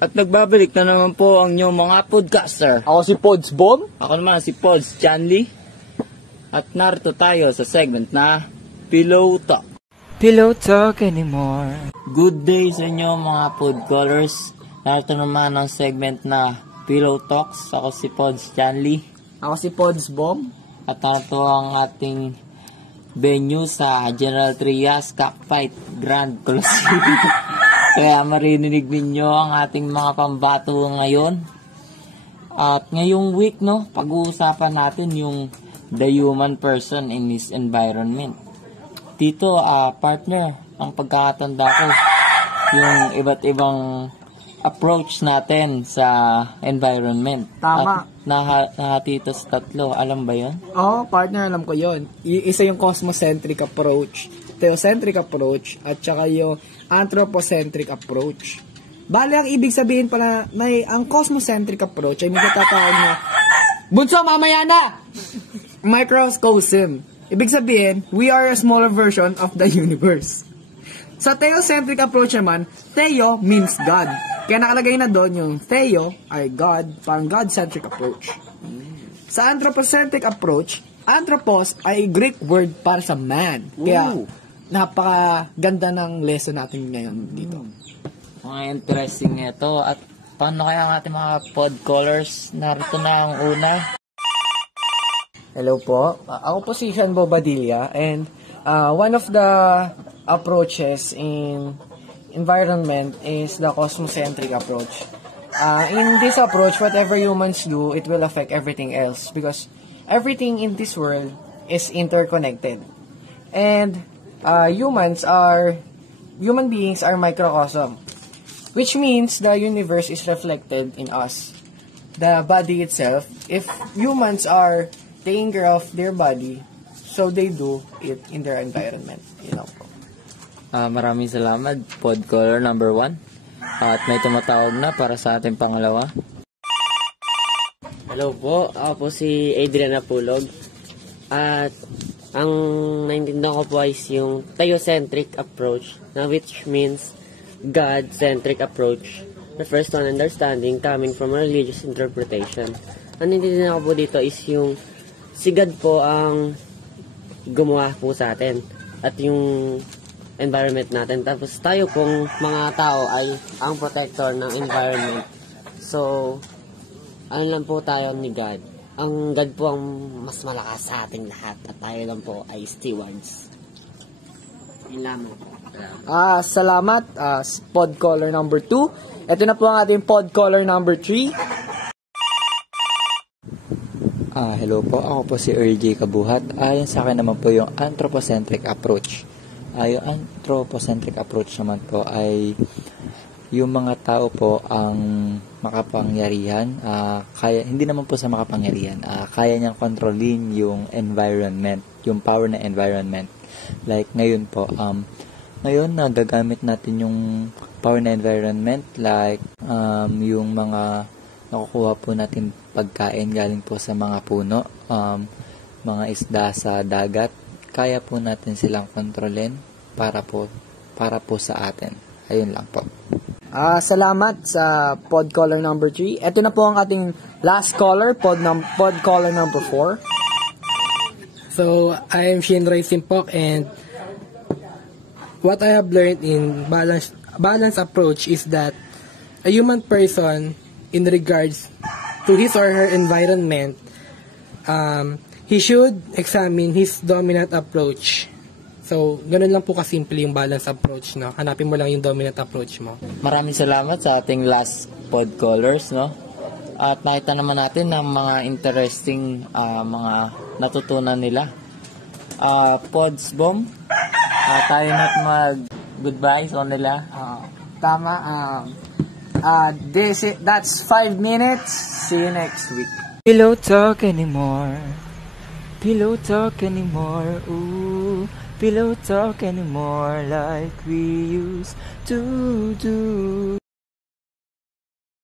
At nagbabalik na naman po ang inyong mga podcaster. Ako si Pods Bomb. Ako naman si Pods Chanley. At narito tayo sa segment na Pillow Talk. Pillow Talk anymore. Good day sa inyo mga podcallers. Narito naman ang segment na Pillow Talks. Ako si Pods Chanley. Ako si Pods Bomb. At narito ang ating venue sa General Trias Cockfight Grand Coliseum. Kaya marinig ninyo ang ating mga pambato ngayon. At ngayong week, no, pag-uusapan natin yung the human person in his environment. Dito, partner, ang pagkakatanda ko, yung iba't ibang approach natin sa environment. Tama. At nahati ito sa tatlo. Alam ba yun? Oo, partner, alam ko yun. Isa yung cosmocentric approach, theocentric approach, at saka yung anthropocentric approach. Bale, ang ibig sabihin pala, ang cosmocentric approach ay may natatawag na, bunso, mamaya na! Microcosm. Ibig sabihin, we are a smaller version of the universe. Sa theocentric approach naman, theo means God. Kaya nakalagay na doon yung theo ay God, parang God-centric approach. Sa anthropocentric approach, anthropos ay Greek word para sa man. Kaya, napakaganda ng lesson natin ngayon dito. Mga interesting ito. At paano kaya ang ating mga podcallers? Narito na ang una. Hello po. Ako po si Sean Bobadilla, and one of the approaches in environment is the cosmocentric approach. In this approach, whatever humans do, it will affect everything else because everything in this world is interconnected. And human beings are microcosm, which means the universe is reflected in us. The body itself, if humans are taking care of their body, so they do it in their environment. Maraming salamat, podcaller number 1. At may tumatawag na para sa ating pangalawa. Hello po, ako po si Adrian Apulog. At ang naintindihan ko po is yung theocentric approach, na which means God-centric approach, refers to an understanding coming from a religious interpretation. Ang naintindihan ko po dito is yung si God po ang gumawa po sa atin at yung environment natin. Tapos tayo pong mga tao ay ang protector ng environment. So, ano lang po tayo ni God. Ang God po ang mas malakas sa ating lahat at tayo lang po ay stewards. Yun lamang. Salamat, podcaller number 2. Ito na po ang ating podcaller number 3. Hello po, ako po si RJ Kabuhat. Ayon sa akin naman po yung anthropocentric approach. Yung anthropocentric approach naman po ay yung mga tao po ang makapangyarihan, hindi naman po sa makapangyarihan, kaya niyang kontrolin yung environment, yung power na environment. Like ngayon po, ngayon nagagamit natin yung power na environment, like yung mga nakukuha po natin pagkain galing po sa mga puno, mga isda sa dagat, kaya po natin silang kontrolin para po sa atin. Ayun lang po. Salamat sa podcaller number 3. Ito na po ang ating last caller, podcaller number 4. So, I am Shinray Simpok, and what I have learned in balance approach is that a human person, in regards to his or her environment, he should examine his dominant approach. So, ganun lang po kasimple yung balance approach, no? Hanapin mo lang yung dominant approach mo. Maraming salamat sa ating last podcallers, no? At nakita naman natin ng mga interesting mga natutunan nila. Pods Bomb, tayo na't mag-goodbye sa nila. Tama. That's 5 minutes. See you next week. Pillow talk anymore. Pillow talk anymore. Ooh. Pillow talk anymore like we used to do.